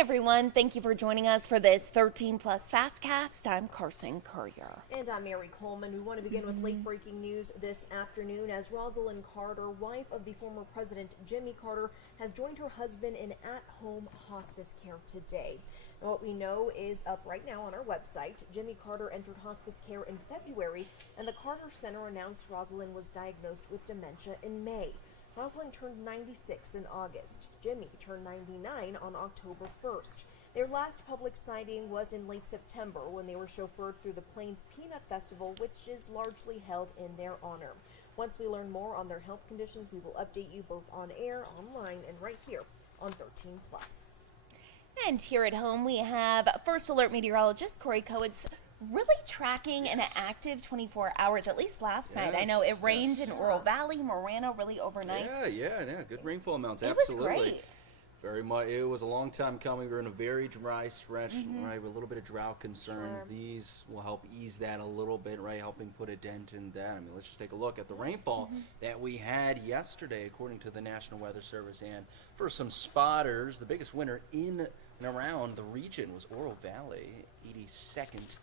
everyone. Thank you for joining us for this 13 Plus FastCast. I'm Carson Courier. And I'm Mary Coleman. We want to begin with late breaking news this afternoon as Rosalind Carter, wife of the former President Jimmy Carter, has joined her husband in at-home hospice care today. And what we know is up right now on our website. Jimmy Carter entered hospice care in February, and the Carter Center announced Rosalind was diagnosed with dementia in May. Rosalind turned 96 in August. Jimmy turned 99 on October 1st. Their last public sighting was in late September when they were chauffeured through the Plains Peanut Festival, which is largely held in their honor. Once we learn more on their health conditions, we will update you both on air, online, and right here on 13 Plus. And here at home, we have First Alert meteorologist Corey Coates really tracking an active 24 hours, at least last night. I know it rained in Oro Valley, Marana, really overnight. Yeah. Good rainfall amounts. It Absolutely. was great. Very much. It was a long time coming. We're in a very dry stretch, right? With a little bit of drought concerns. Sure. These will help ease that a little bit, right? Helping put a dent in that. I mean, let's just take a look at the rainfall that we had yesterday, according to the National Weather Service. And for some spotters, the biggest winner in and around the region was Oro Valley, 82nd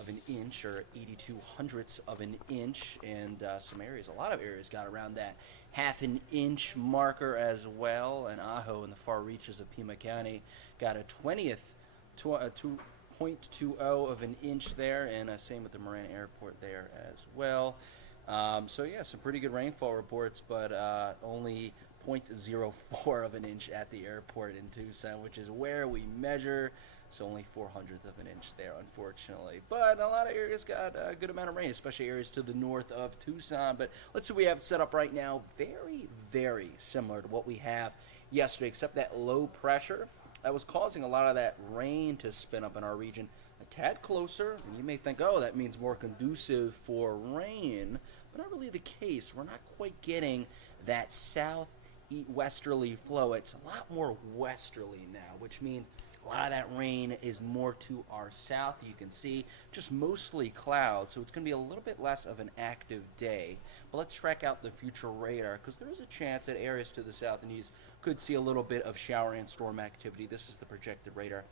of an inch, or 82 hundredths of an inch, and some areas, a lot of areas got around that half an inch marker as well. And Ajo in the far reaches of Pima County got a 2.20 of an inch there, and same with the Marana Airport there as well. So yeah, some pretty good rainfall reports, but only 0.04 of an inch at the airport in Tucson, which is where we measure. So only 0.04 of an inch there, unfortunately. But a lot of areas got a good amount of rain, especially areas to the north of Tucson. But let's see what we have set up right now. Very, very similar to what we have yesterday, except that low pressure that was causing a lot of that rain to spin up in our region a tad closer. And you may think, oh, that means more conducive for rain. But not really the case. We're not quite getting that south-westerly flow. It's a lot more westerly now, which means a lot of that rain is more to our south. You can see just mostly clouds, so it's going to be a little bit less of an active day. But let's track out the future radar, because there is a chance that areas to the south and east could see a little bit of shower and storm activity. This is the projected radar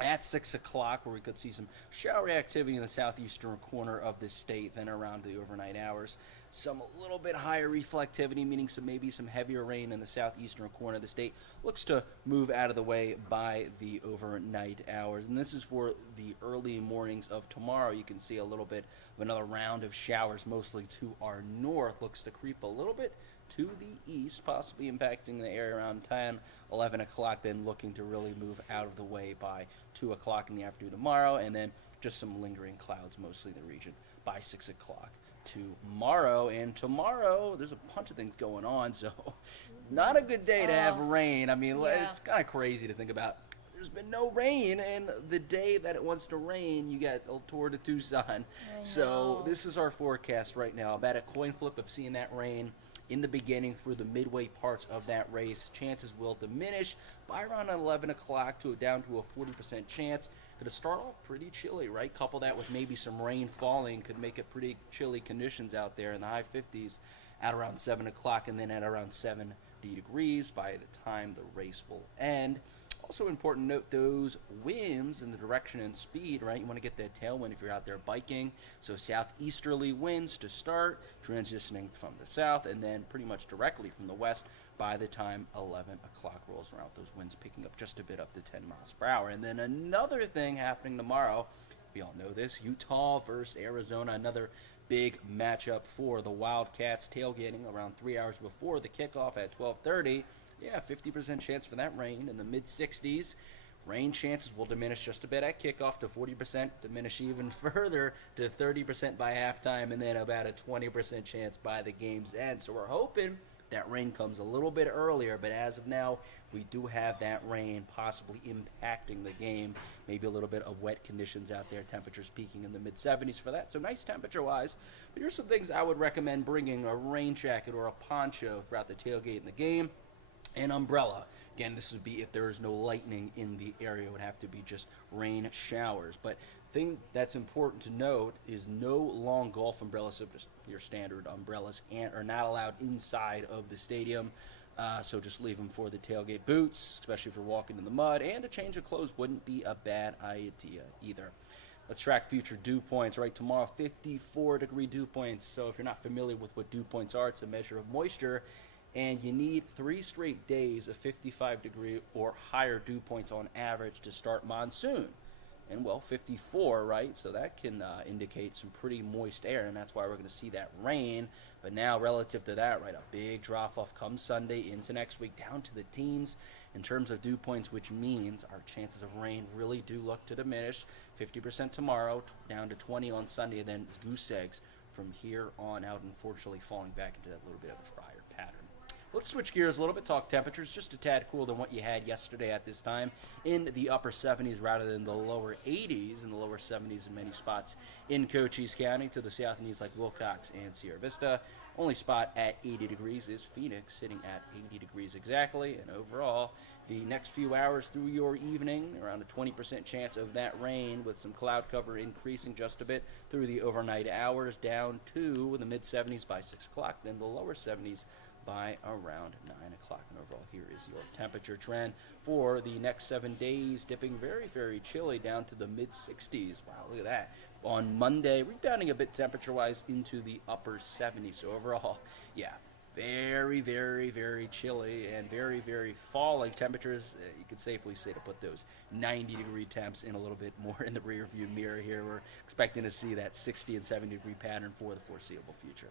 at 6 o'clock, where we could see some shower activity in the southeastern corner of the state, then around the overnight hours. Some a little bit higher reflectivity, meaning maybe some heavier rain in the southeastern corner of the state. Looks to move out of the way by the overnight hours. And this is for the early mornings of tomorrow. You can see a little bit of another round of showers, mostly to our north. Looks to creep a little bit to the east, possibly impacting the area around 10, 11 o'clock, then looking to really move out of the way by 2 o'clock in the afternoon tomorrow, and then just some lingering clouds, mostly in the region, by 6 o'clock tomorrow. And tomorrow, there's a bunch of things going on, so not a good day to have rain. I mean, it's kind of crazy to think about. There's been no rain, and the day that it wants to rain, you get toward Tucson. So this is our forecast right now. About a coin flip of seeing that rain in the beginning through the midway parts of that race. Chances will diminish by around 11 o'clock to down to a 40% chance. Going to start off pretty chilly, right? Couple that with maybe some rain falling could make it pretty chilly conditions out there in the high 50s at around 7 o'clock, and then at around 70 degrees by the time the race will end. Also important to note those winds in the direction and speed, right? You want to get that tailwind if you're out there biking. So southeasterly winds to start, transitioning from the south, and then pretty much directly from the west by the time 11 o'clock rolls around. Those winds picking up just a bit up to 10 miles per hour. And then another thing happening tomorrow, we all know this, Utah versus Arizona, another big matchup for the Wildcats, tailgating around 3 hours before the kickoff at 12:30. Yeah, 50% chance for that rain in the mid-60s. Rain chances will diminish just a bit at kickoff to 40%, diminish even further to 30% by halftime, and then about a 20% chance by the game's end. So we're hoping that rain comes a little bit earlier, but as of now, we do have that rain possibly impacting the game. Maybe a little bit of wet conditions out there, temperatures peaking in the mid-70s for that. So nice temperature-wise. But here's some things I would recommend bringing: a rain jacket or a poncho throughout the tailgate in the game. An umbrella. Again, this would be if there is no lightning in the area. It would have to be just rain showers. But thing that's important to note is no long golf umbrellas, so just your standard umbrellas, are not allowed inside of the stadium. So just leave them for the tailgate boots, especially if you're walking in the mud. And a change of clothes wouldn't be a bad idea either. Let's track future dew points. Right, tomorrow, 54-degree dew points. So if you're not familiar with what dew points are, it's a measure of moisture. And you need 3 straight days of 55-degree or higher dew points on average to start monsoon. And, well, 54, right? So that can indicate some pretty moist air, and that's why we're going to see that rain. But now, relative to that, right, a big drop-off comes Sunday into next week down to the teens in terms of dew points, which means our chances of rain really do look to diminish. 50% tomorrow, down to 20 on Sunday, and then goose eggs from here on out, unfortunately falling back into that little bit of a drier pattern. Let's switch gears a little bit, talk temperatures, just a tad cooler than what you had yesterday at this time, in the upper 70s rather than the lower 80s, in the lower 70s in many spots in Cochise County to the south and east like Wilcox and Sierra Vista. Only spot at 80 degrees is Phoenix, sitting at 80 degrees exactly, and overall, the next few hours through your evening, around a 20% chance of that rain with some cloud cover increasing just a bit through the overnight hours down to the mid-70s by 6 o'clock, then the lower 70s by around 9 o'clock. And overall, here is your temperature trend for the next 7 days, dipping very, very chilly down to the mid-60s. Wow, look at that. On Monday, rebounding a bit temperature-wise into the upper 70s. So overall, yeah, very, very, very chilly and very, very fall-like temperatures. You could safely say to put those 90-degree temps in a little bit more in the rear-view mirror here. We're expecting to see that 60 and 70-degree pattern for the foreseeable future.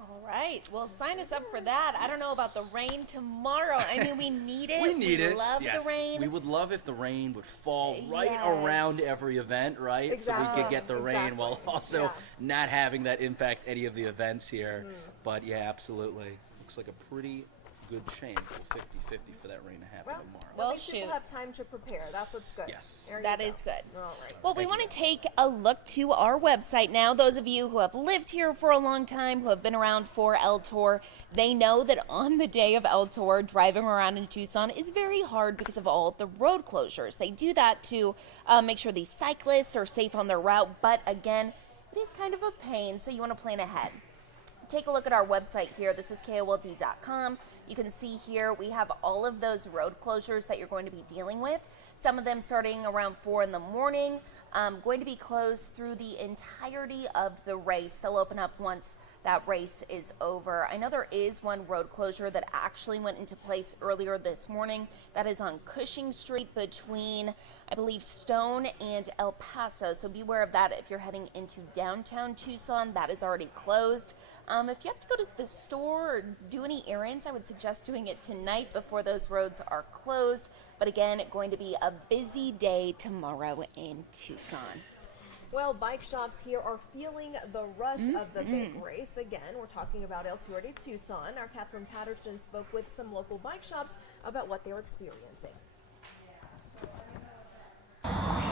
All right. Well, sign us up for that. I don't know about the rain tomorrow. I mean, we need it. We need it. Love yes. the rain. We would love if the rain would fall right Yes. around every event, right? Exactly. So we could get the rain while Exactly. also Yeah. not having that impact any of the events here. But yeah, absolutely. Looks like a pretty good chance, 50-50 for that rain to happen Well, tomorrow. Well, at least people shoot. have time to prepare. That's what's good. Yes. There you That go. is good. All right. Well, we Thank want you. to take a look to our website now. Those of you who have lived here for a long time, who have been around for El Tour, they know that on the day of El Tour, driving around in Tucson is very hard because of all the road closures. They do that to make sure these cyclists are safe on their route, but again, it is kind of a pain, so you want to plan ahead. Take a look at our website here. This is KOLD.com. You can see here we have all of those road closures that you're going to be dealing with. Some of them starting around 4 in the morning, going to be closed through the entirety of the race. They'll open up once that race is over. I know there is one road closure that actually went into place earlier this morning. That is on Cushing Street between, I believe, Stone and El Paso. So beware of that if you're heading into downtown Tucson. That is already closed. If you have to go to the store or do any errands, I would suggest doing it tonight before those roads are closed. But again, going to be a busy day tomorrow in Tucson. Well, bike shops here are feeling the rush of the big race. Again, we're talking about El Tour de Tucson. Our Catherine Patterson spoke with some local bike shops about what they're experiencing.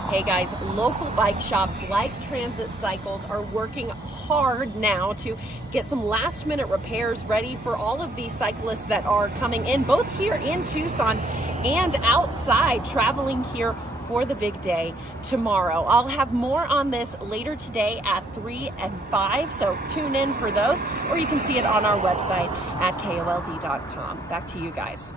Hey guys, local bike shops like Transit Cycles are working hard now to get some last minute repairs ready for all of these cyclists that are coming in, both here in Tucson and outside, traveling here for the big day tomorrow. I'll have more on this later today at 3 and 5, so tune in for those, or you can see it on our website at KOLD.com. Back to you guys.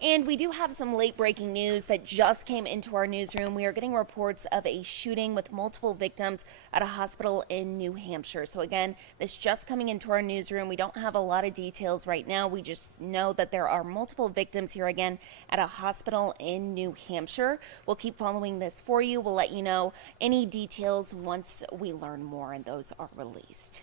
And we do have some late breaking news that just came into our newsroom. We are getting reports of a shooting with multiple victims at a hospital in New Hampshire. So again, this just coming into our newsroom. We don't have a lot of details right now. We just know that there are multiple victims here again at a hospital in New Hampshire. We'll keep following this for you. We'll let you know any details once we learn more and those are released.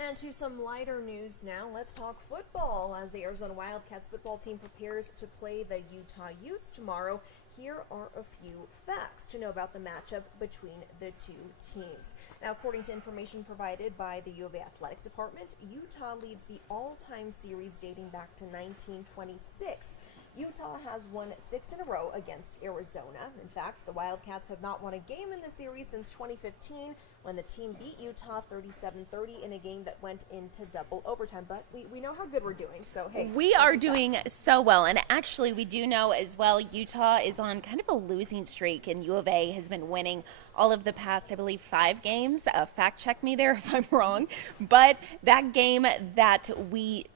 And to some lighter news now, let's talk football. As the Arizona Wildcats football team prepares to play the Utah Utes tomorrow, here are a few facts to know about the matchup between the two teams. Now, according to information provided by the U of A Athletic Department, Utah leads the all-time series dating back to 1926. Utah has won 6 in a row against Arizona. In fact, the Wildcats have not won a game in the series since 2015 when the team beat Utah 37-30 in a game that went into double overtime. But we know how good we're doing, so hey. We are doing so well. And actually, we do know as well, Utah is on kind of a losing streak, and U of A has been winning all of the past, I believe, 5 games. Fact check me there if I'm wrong. But that game that we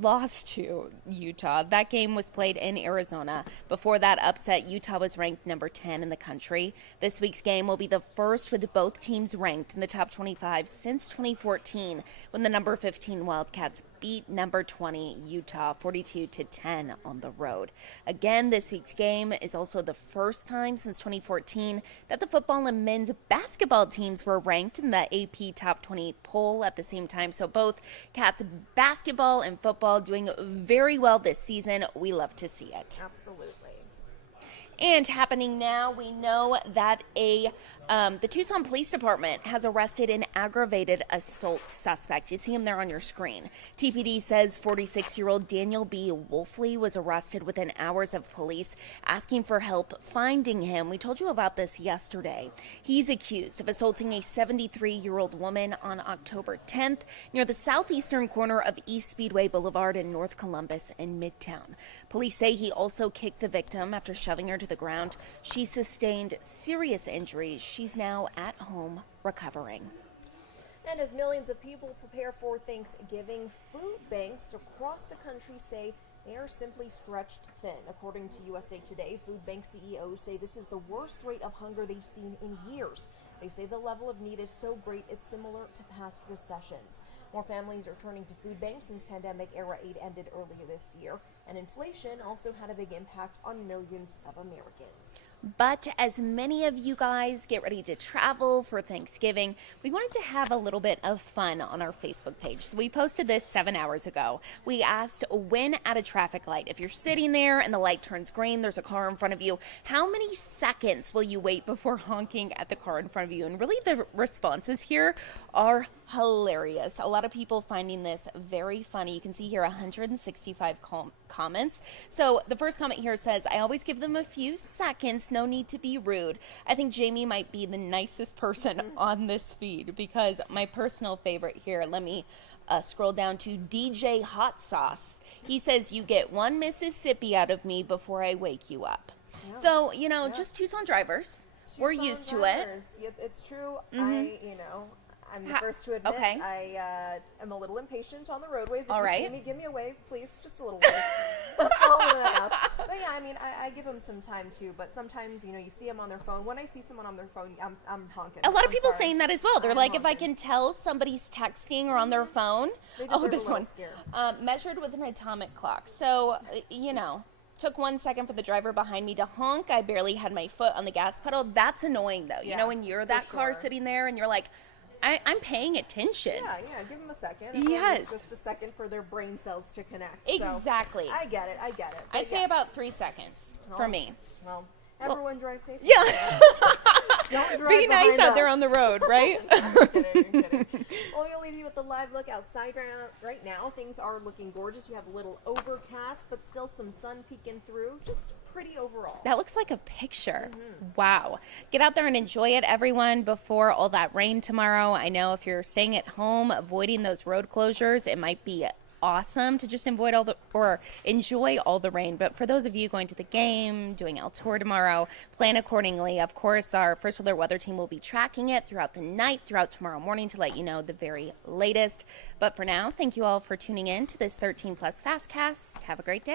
lost to Utah, that game was played in Arizona. Before that upset, Utah was ranked number 10 in the country. This week's game will be the first with both teams ranked in the top 25 since 2014, when the number 15 Wildcats beat number 20 Utah 42-10 on the road. Again, this week's game is also the first time since 2014 that the football and men's basketball teams were ranked in the AP Top 20 poll at the same time. So both Cats basketball and football doing very well this season. We love to see it. Absolutely. And happening now, we know that the Tucson Police Department has arrested an aggravated assault suspect. You see him there on your screen. TPD says 46-year-old Daniel B. Wolfley was arrested within hours of police asking for help finding him. We told you about this yesterday. He's accused of assaulting a 73-year-old woman on October 10th near the southeastern corner of East Speedway Boulevard in North Columbus in Midtown. Police say he also kicked the victim after shoving her to the ground. She sustained serious injuries. She's now at home recovering. And as millions of people prepare for Thanksgiving, food banks across the country say they are simply stretched thin. According to USA Today, food bank CEOs say this is the worst rate of hunger they've seen in years. They say the level of need is so great it's similar to past recessions. More families are turning to food banks since pandemic-era aid ended earlier this year, and inflation also had a big impact on millions of Americans. But as many of you guys get ready to travel for Thanksgiving, we wanted to have a little bit of fun on our Facebook page. So we posted this 7 hours ago. We asked, when at a traffic light, if you're sitting there and the light turns green, there's a car in front of you, how many seconds will you wait before honking at the car in front of you? And really the responses here are hilarious. A lot of people finding this very funny. You can see here 165 comments. So the first comment here says, I always give them a few seconds, no need to be rude. I think Jamie might be the nicest person on this feed, because my personal favorite here, let me scroll down to DJ Hot Sauce. He says, you get one Mississippi out of me before I wake you up. Yeah. So, just Tucson drivers. We're used to it. Yep, it's true. Mm-hmm. I'm the first to admit okay. I am a little impatient on the roadways. If all you right. see me, give me a wave, please. Just a little wave. That's all I ask. But yeah, I give them some time too. But sometimes, you see them on their phone. When I see someone on their phone, I'm honking. A lot of I'm people sorry. saying that as well. They're I'm like, if I honking. can tell somebody's texting or on their phone. They Oh, deserve this a one. little Measured with an atomic clock. So, took 1 second for the driver behind me to honk. I barely had my foot on the gas pedal. That's annoying, though. Yeah, When you're for that car sure. sitting there and you're like, I'm paying attention. Yeah, give them a second. Everyone Yes. needs just a second for their brain cells to connect. Exactly. So, I get it. But I'd say yes. about 3 seconds for me. Well, everyone drive safely. Yeah. Don't drive Be nice behind out us. there on the road, right? I'm kidding. Well, we'll leave you with the live look outside right now. Things are looking gorgeous. You have a little overcast, but still some sun peeking through. Just pretty overall. That looks like a picture. Wow. Get out there and enjoy it, everyone, before all that rain tomorrow. I know if you're staying at home, avoiding those road closures, it might be awesome to just enjoy all the rain. But for those of you going to the game, doing El Tour tomorrow, plan accordingly. Of course, our First Alert weather team will be tracking it throughout the night, throughout tomorrow morning, to let you know the very latest. But for now, thank you all for tuning in to this 13 Plus FastCast. Have a great day.